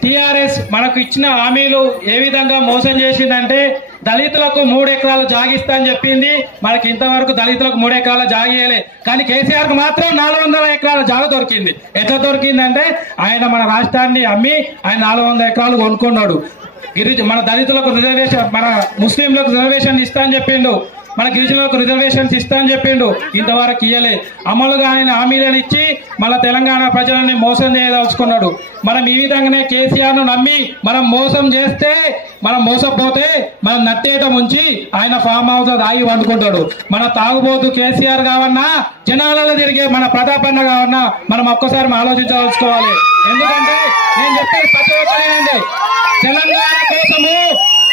TRS మనకు ఇచ్చిన హామీలు ఏ విధంగా మోసం చేసిందంటే దళితులకు 3 ఎకరాలు జాగిస్తా అని చెప్పింది. మనకి ఇంతవరకు దళితులకు 3 ఎకరాల జాగియలే, కానీ కేసీఆర్ కు మాత్రం 400 ఎకరాల జాగ దొరికింది. ఎట్లా దొరికిందంటే ఆయన మన రాష్ట్రాన్ని అమ్మి ఆయన 400 ఎకరాలు కొనుక్కున్నాడు. మన దళితులకు రిజర్వేషన్, మన ముస్లింలకు రిజర్వేషన్ ఇస్తా అని చెప్పిండు, మన గిరిజనులకు రిజర్వేషన్స్ ఇస్తా అని చెప్పిండు. ఇంతవరకు ఇయ్యలే. అమలుగా ఆయన హామీలను ఇచ్చి మన తెలంగాణ ప్రజలని మోసం చేయదలుచుకున్నాడు. మనం ఈ విధంగానే కేసీఆర్ ను నమ్మి మనం మోసం చేస్తే, మనం మోసపోతే మనం నట్టేయటం ఉంచి ఆయన ఫామ్ హౌస్ లో దాగి వండుకుంటాడు. మన తాగుబోతు కేసీఆర్ కావన్నా, జనాలలో తిరిగే మన ప్రతాపన్న కావన్నా మనం ఒక్కసారి ఆలోచించదలుచుకోవాలి. ఎందుకంటే నేను చెప్పేది ప్రతి ఒక్కరేనండి, తెలంగాణ కోసము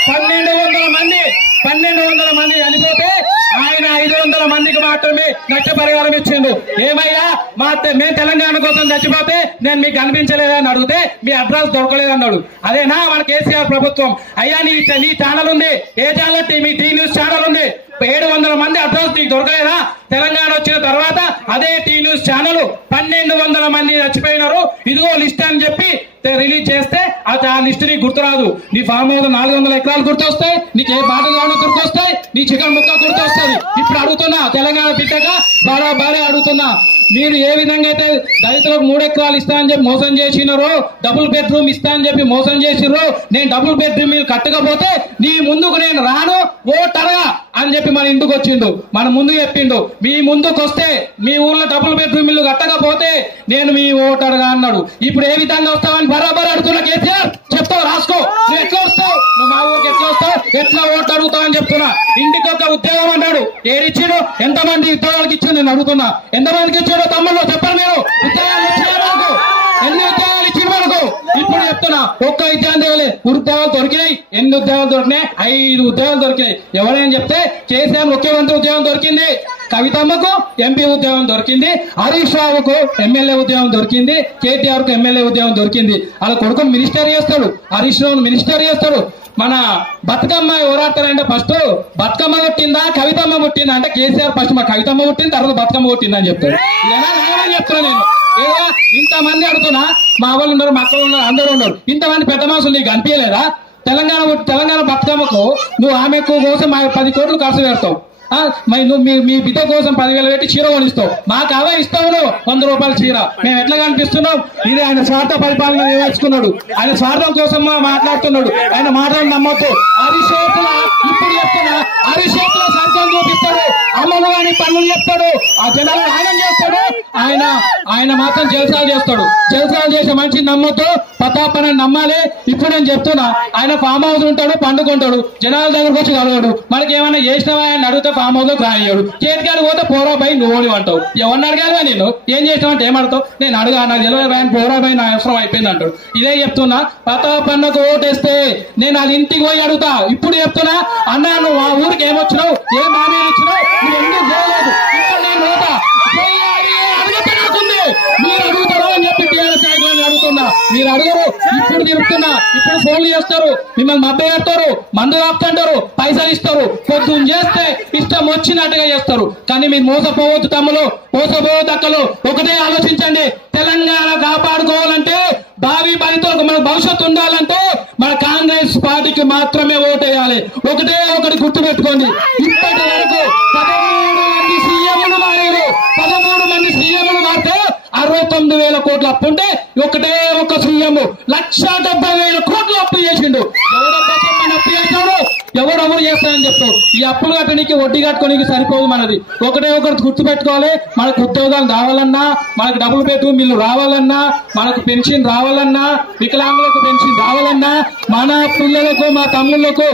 1200 మంది చనిపోతే ఆయన 500 మందికి మాత్రమే నష్టపరిహారం ఇచ్చిండు. ఏమయ్యా మేము తెలంగాణ కోసం చచ్చిపోతే నేను మీకు అనిపించలేదని అడిగితే మీ అడ్రస్ దొరకలేదన్నాడు. అదేనా మన కేసీఆర్ ప్రభుత్వం? అయ్యా నీ ఛానల్ ఉంది, ఏ ఛానల్? మీ టీ న్యూస్ ఛానల్ ఉంది, 700 మంది అడ్రస్ నీకు దొరకలేదా? తెలంగాణ వచ్చిన తర్వాత అదే టీ న్యూస్ ఛానల్ 1200 మంది చచ్చిపోయినారు, ఇదిగో లిస్ట్ అని చెప్పి రిలీజ్ చేస్తే ఆ లిస్ట్ నీకు గుర్తురాదు. నీ ఫామ్ హౌస్ 400 ఎకరాలు గుర్తొస్తాయి, నీకు ఏ బాటలు కావాలో గుర్తొస్తాయి, నీ చికెన్ ముక్క గుర్తొస్తుంది. ఇప్పుడు అడుగుతున్నా, తెలంగాణ బిడ్డగా బాగా అడుగుతున్నా, మీరు ఏ విధంగా అయితే దళితులకు 3 ఎకరాలు ఇస్తా అని చెప్పి మోసం చేసినారో, డబుల్ బెడ్రూమ్ ఇస్తా అని చెప్పి మోసం చేసినారో, నేను డబుల్ బెడ్రూమ్ మీరు కట్టకపోతే నీ ముందుకు నేను రాను, ఓటరగా అని చెప్పి మన ఇంటికి వచ్చిండు, మన ముందు చెప్పిండు. మీ ముందుకు వస్తే మీ ఊర్లో డబుల్ బెడ్రూమ్ ఇల్లు కట్టకపోతే నేను మీ ఓటర్గా అన్నాడు. ఇప్పుడు ఏ విధంగా వస్తావని బరాబర్ అడుగుతున్నా. కేసీఆర్ చెప్తావు, రాసుకో, నువ్వు ఎట్లా వస్తావు, నువ్వు మా ఊరికి ఎట్లా వస్తావు, ఎట్లా ఓటు అడుగుతావు అని చెప్తున్నా. ఇంటికి ఒక ఉద్యోగం అన్నాడు, ఏడిచ్చాడు? ఎంతమంది ఉద్యోగాలకు ఇచ్చాడు నేను అడుగుతున్నా. ఎంతమందికి ఇచ్చాడో తమ్ముళ్ళు చెప్పండి మీరు. ఉద్యోగాలు ఇచ్చాడు మనకు, ఎన్ని ఉద్యోగాలు ఇచ్చిండు మనకు? ఇప్పుడు చెప్తున్నా, ఒక్క ఉద్యోగం తేలే, ఉద్యోగాలు దొరికినాయి. ఎన్ని ఉద్యోగాలు దొరికినాయి? 5 ఉద్యోగాలు దొరికినాయి. ఎవరైనా చెప్తే కేసీఆర్ ముఖ్యమంత్రి ఉద్యోగం దొరికింది, కవితమ్మకు ఎంపీ ఉద్యోగం దొరికింది, హరీష్ రావుకు ఎమ్మెల్యే ఉద్యోగం దొరికింది, కేటీఆర్ కు ఎమ్మెల్యే ఉద్యోగం దొరికింది. వాళ్ళ కొడుకు మినిస్టర్ చేస్తాడు, హరీష్ రావు మినిస్టర్ చేస్తాడు. మన బతుకమ్మ ఎవరాడతారంటే ఫస్ట్ బతుకమ్మ పుట్టిందా కవితమ్మ పుట్టిందా అంటే కేసీఆర్ ఫస్ట్ మా కవితమ్మ పుట్టింది, తర్వాత బతుకమ్మ పుట్టిందా అని చెప్తాడు. ఇదేనా చెప్తున్నా నేను? ఏదో ఇంతమంది అడుగుతున్నా, మా వాళ్ళు ఉన్నారు, మా అక్కలు ఉన్నారు, అందరూ ఉన్నారు, ఇంతమంది పెద్ద మనుషులు నీకు అనిపించలేదా? తెలంగాణ బతుకమ్మకు నువ్వు ఆమెకు కోసం 10 కోట్లు ఖర్చు పెడతావు, నువ్వు మీ బిడ్డ కోసం 10,000 పెట్టి చీర కొనిస్తావు, మాకు అవే ఇస్తావు నువ్వు 100 రూపాయల చీర. మేము ఎట్లా కనిపిస్తున్నాం? ఇది ఆయన స్వార్థ పరిపాలన నిర్వహించుకున్నాడు, ఆయన స్వార్థం కోసం మాట్లాడుతున్నాడు. ఆయన మాటలు నమ్మొద్దు. అరిచేతుల ఇప్పుడు చెప్తున్నా, అరిచేతుల సర్కం చూపిస్తాడు, అమలు అని పనులు చెప్తాడు, ఆ జనాలు ఆయన చేస్తాడు. ఆయన మాత్రం జల్సాలు చేస్తాడు. జల్సాలు చేసే మనిషిని నమ్మొద్దు, ప్రతాపని నమ్మాలి. ఇప్పుడు నేను చెప్తున్నా, ఆయన ఫామ్ హౌస్ ఉంటాడు, పండుకుంటాడు, జనాల దగ్గరకు వచ్చి కలగడు. మనకి ఏమైనా చేసినావా అని అడిగితే ఫామ్ హౌస్ లో రానియాడు. చేతికాడు పోతే పోరాబాయి నువ్వు అంటావు. ఎవరిని అడగాలి? నేను ఏం చేసినావంటే ఏమడతావు? నేను అడుగా, నాకు తెలియదు ఆయన పోరాబాయి నా అవసరం అయిపోయింది అంటాడు. ఇదే చెప్తున్నా, ప్రతాపన్నకు ఓటేస్తే నేను అది ఇంటికి పోయి అడుగుతా. ఇప్పుడు చెప్తున్నా, అన్నా నువ్వు ఆ ఊరికి ఏమొచ్చినావు, ఏం హామీ ఇచ్చినావు, నువ్వు ఎందుకు చేయలేదు, ఇంకా నేను ఓటా మీరు అడుగుతారు అని చెప్పి టీఆర్ఎస్ నాయకులను అడుగుతున్నా. మీరు అడగరు, ఇప్పుడు తిరుగుతున్నా, ఇప్పుడు ఫోన్లు చేస్తారు, మిమ్మల్ని మభ్య పెడతారు, మందు ఆపుతుంటారు, పైసలు ఇస్తారు, పొద్దున్న చేస్తే ఇష్టం వచ్చినట్టుగా చేస్తారు. కానీ మీరు మోసపోవద్దు తమ్ములు, మోసపోవద్దు అక్కలు. ఒకటే ఆలోచించండి, తెలంగాణ కాపాడుకోవాలంటే, భావి భవితులకు మన భవిష్యత్తు ఉండాలంటే మన కాంగ్రెస్ పార్టీకి మాత్రమే ఓటేయాలి. ఒకటి గుర్తు పెట్టుకోండి, ఇప్పటి వరకు 13 మంది సీఎంలు మారారు. 13 మంది సీఎంలు మారితే 69,000 కోట్ల అప్పు ఉంటే ఒకటే ఒక సీఎం 1,70,000 కోట్ల అప్పు చేసిండు. అప్పు చేశాడు, ఎవరెవరు చేస్తారని చెప్తాడు. ఈ అప్పులు కట్టడానికి వడ్డీ కట్టుకోనికి సరిపోదు మనది. ఒకటి గుర్తు పెట్టుకోవాలి, మనకు ఉద్యోగాలు రావాలన్నా, మనకు డబుల్ బెడ్రూమ్ ఇల్లు రావాలన్నా, మనకు పెన్షన్ రావాలన్నా, వికలాంగులకు పెన్షన్ రావాలన్నా, మన పిల్లలకు, మా తమ్ముళ్లకు,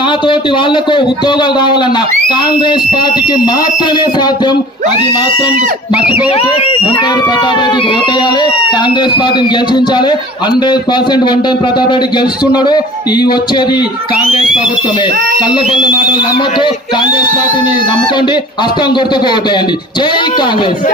నాతోటి వాళ్లకు ఉద్యోగాలు రావాలన్నా కాంగ్రెస్ పార్టీకి మాత్రమే సాధ్యం. అది మాత్రం మర్చిపోవద్దు. ఒంటరి ప్రతాప్ రెడ్డి ఓటేయాలి, కాంగ్రెస్ పార్టీని గెలిచించాలి. 100% ఒంటరి ప్రతాప్ రెడ్డి గెలుస్తున్నాడు. ఈ వచ్చేది కాంగ్రెస్ ప్రభుత్వమే. కళ్ళబొల్ల మాటలు నమ్మొద్దు, కాంగ్రెస్ పార్టీని నమ్ముకోండి, హస్తం గుర్తుకు ఓటేయండి. జై కాంగ్రెస్.